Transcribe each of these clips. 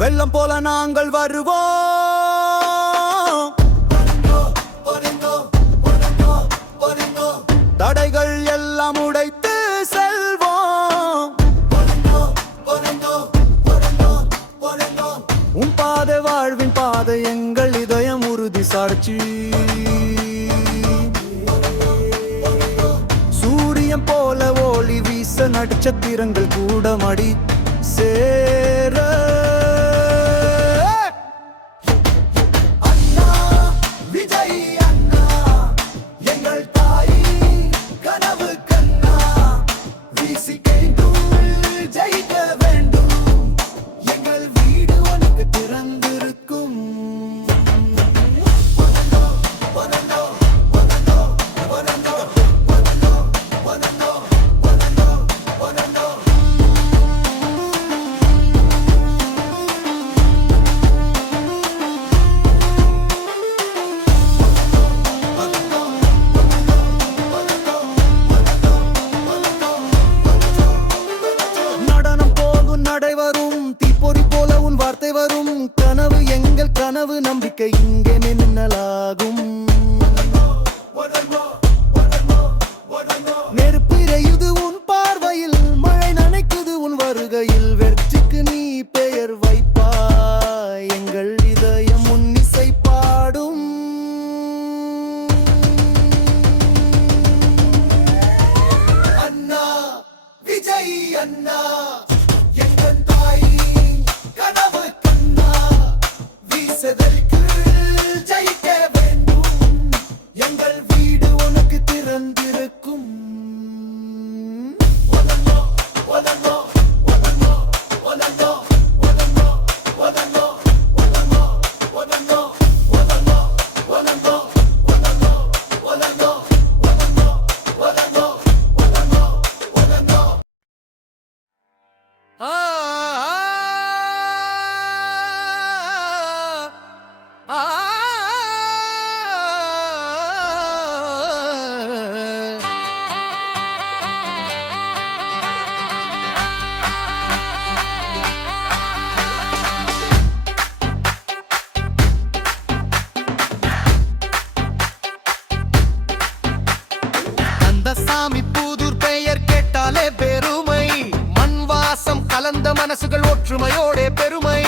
வெள்ளம் போல நாங்கள் வருவோம், தடைகள் எல்லாம் உடைத்து செல்வோம். உன் பாதை வாழ்வின் பாதை, எங்கள் இதயம் உறுதி சாட்சி. சூரியன் போல ஒளி வீச நட்சத்திரங்கள் கூட மடி சேர. கனவு எங்கள் கனவு, நம்பிக்கை இங்கே மின்னலாகும். நெருப்பு எரியுது உன் பார்வையில், மழை நனைக்குது உன் வருகையில். வெற்றிக்கு நீ பெயர் வைப்பாய், எங்கள் இதயம் உன் இசை பாடும். அண்ணா விஜய் அண்ணா, எங்கள் தாய் கனவு ஜெயிக்க வேண்டும். எங்கள் வீடு உனக்கு திறந்திருக்கும். சாமி புதூர் பெயர் கேட்டாலே பெருமை, மண் வாசம் கலந்த மனசுகள் ஒற்றுமையோட பெருமை.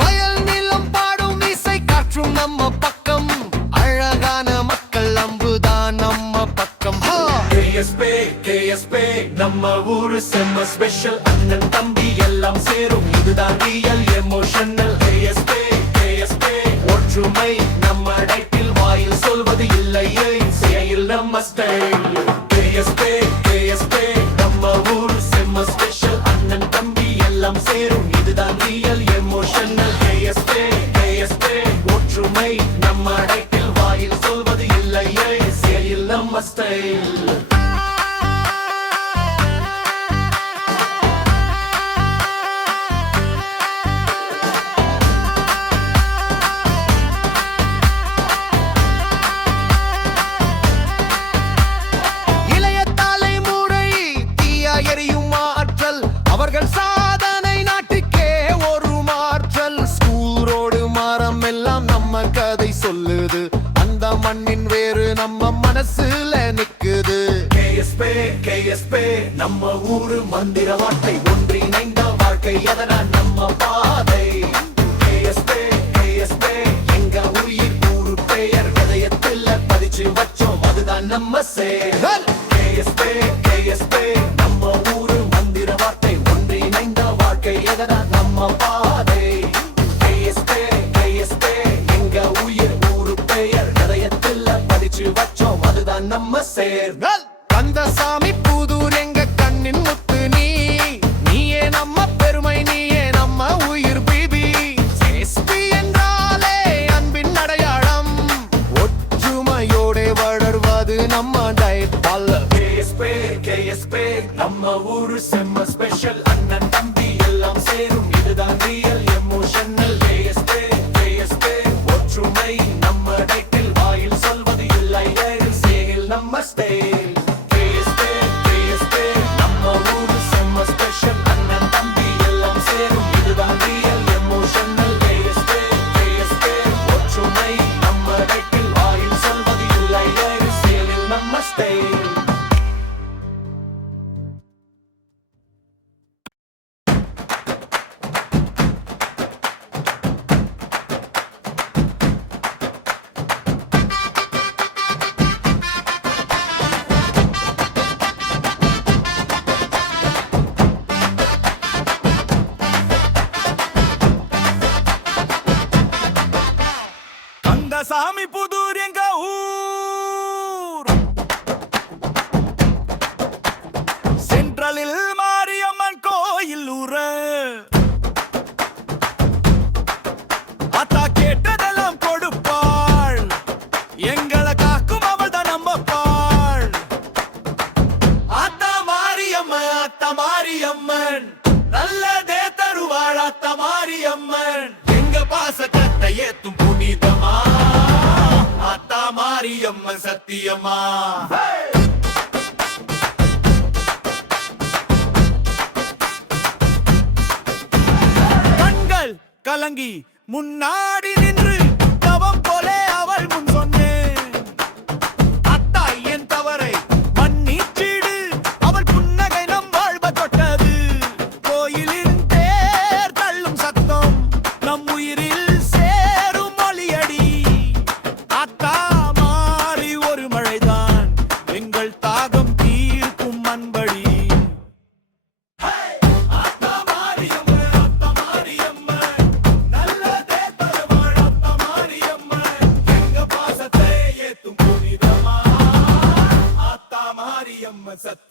வயல் நிலம் பாடும் இசை காற்றும் நம்ம பக்கம், அழகான மக்கள் அம்புதான் நம்ம பக்கம். KSP KSP நம்ம ஊரு செம்ம ஸ்பெஷல், அண்ணன் தம்பி எல்லாம் சேரும், இதுதான் ரியல் எமோஷனல். KSP KSP ஒற்றுமை நம்ம டைட்டில், வாயில் சொல்வது இல்லையே செயல் நம்ம ஸ்டைல். KSP KSP நம்ம ஊர் செம்ம ஸ்பெஷல், அண்ணன் தம்பி எல்லாம் சேரும், இதுதான் ரியல் எமோஷனல். KSP KSP ஒற்றுமை நம்ம டைட்டில், வாயில் சொல்வது இல்லையே செயல் நம்ம ஸ்டைல். அவர்கள் சாதனை நாட்டுக்கே ஒரு மாற்றல். ஸ்கூல் ரோடு மரம் எல்லாம் நம்ம கதை சொல்லுது, அந்த மண்ணின் வேறு நம்ம மனசுல நிக்குது. KSP KSP நம்ம ஊரு மந்திர வார்த்தை, ஒன்றிணைந்த வாழ்க்கை அதனால் நம்ம பாதை. KSP KSP எங்க உயிர் ஊரு பெயர் இதயத்தில் பதிச்சு வச்சோம், அதுதான் நம்ம செயல். KSP KSP நம்ம ஊரு மந்திர வார்த்தை, ஒன்றிணைந்த வாழ்க்கை எதனால் நம்ம பாதை. KSP KSP எங்க உயிர் ஊரு பெயர் இதயத்தில் பதிச்சு வச்சோம், அதுதான் நம்ம செயல். கந்தசாமி புதூர் எங்க கண்ணின் முத்து, நீயே நம்ம பெருமை, நீயே நம்ம உயிர் பிபி. KSP என்றாலே அன்பின் அடையாளம், ஒற்றுமையோட வளர்வது நம்ம டைப்பால். KSP KSP நம்ம ஊரு செம்ம ஸ்பெஷல், அண்ணன் தம்பி எல்லாம் சேரும், இதுதான் ரியல் எமோஷனல். KSP KSP ஒற்றுமை நம்ம டைட்டில், வாயில் சொல்வது இல்லை செயல் நம்ம ஸ்டைல். சாமி புதூர் எங்க ஊர். சென்ட்ரலில் மாரியம்மன் கோயில் ஊர அத்தா கேட்டதெல்லாம் கொடுப்பாள். எங்களை காக்கும் அவள் தான் நம்பப்பாள். ஆத்தா மாரியம்மன் நல்லதே தருவாள். ஆத்தா மாரியம்மன் எங்க பாசத்தை ஏத்தும் புனிதமா. ஆத்தா மாரியம்மன் சத்தியமா. கண்கள் கலங்கி முன்னாடி நின்று தவம் போலே அவள் முன் சொன்னேன். அத்தா என் தவறை மன்னிச்சிடு அவள் புன்னகை நம் வாழ்வ தொட்டது. கோயிலின் தேர் தள்ளும் சத்தம் நம் உயிரில் சேரும் மொழியடி. அத்தா மாறி ஒரு மழைதான் எங்கள் தாகம் தீர்க்கும் அன்படி. ஆத்தா மாரியம்மன் நல்லதே தருவாள். ஆத்தா மாரியம்மன் எங்க பாசத்தை ஏத்தும் புனிதமா. ஆத்தா மாரியம்மன் சத்தியமா.